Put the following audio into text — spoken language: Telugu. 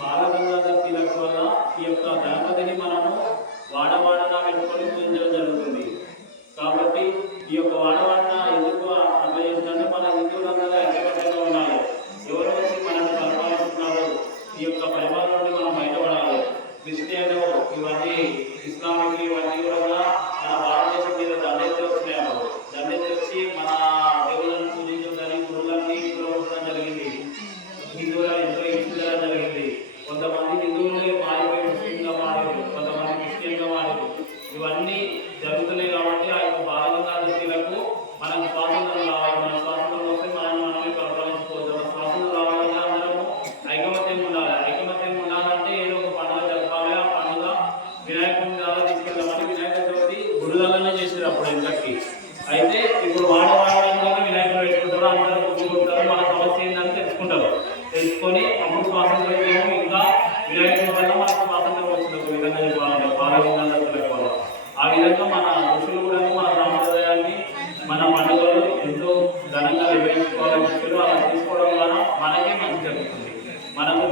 బాలగంగాధర్ తిలక్ వల్ల ఈ యొక్క గణపతిని మనము వాడవాడన పెట్టుకొని పూజించడం జరుగుతుంది. కాబట్టి ఈ యొక్క వాడవాడన ఎందుకు అట్లా చేస్తుందంటే మన హిందువులందరూ ఐక్యబద్ధంగా ఉండాలి. ఎవరు వచ్చి మనల్ని పరిపాలిస్తున్నారు ఈ యొక్క పరిపాలన నుండి మనం బయటపడాలి. క్రిస్టియన్ ఇవన్నీ ఇస్లామిక్ ఇవన్నీ కూడా ఇవన్నీ జరుగుతున్నాయి కాబట్టి ఆ యొక్క బాలగంగాధరులకు మనకు స్వాతంత్రం రావాలి. మన స్వాతంత్రం వస్తే మనం మనమే పరిపాలించుకోవచ్చు. మన స్వాతంత్రం రావాలంటే అందరము ఐకమత్యం ఉండాలి. ఐకమత్యం ఉండాలంటే ఏదో ఒక పండుగ జరపాలి. ఆ పండుగ వినాయకుని ద్వారా తీసుకెళ్ళామని వినాయక చవితి గురుదలనే చేసేది అప్పుడు ఎంతకి అయితే ఇప్పుడు వాడవాడ ఘనంగా వివరించుకోవాలని అలా తీసుకోవడం వలన మనకే మంచి జరుగుతుంది. మనము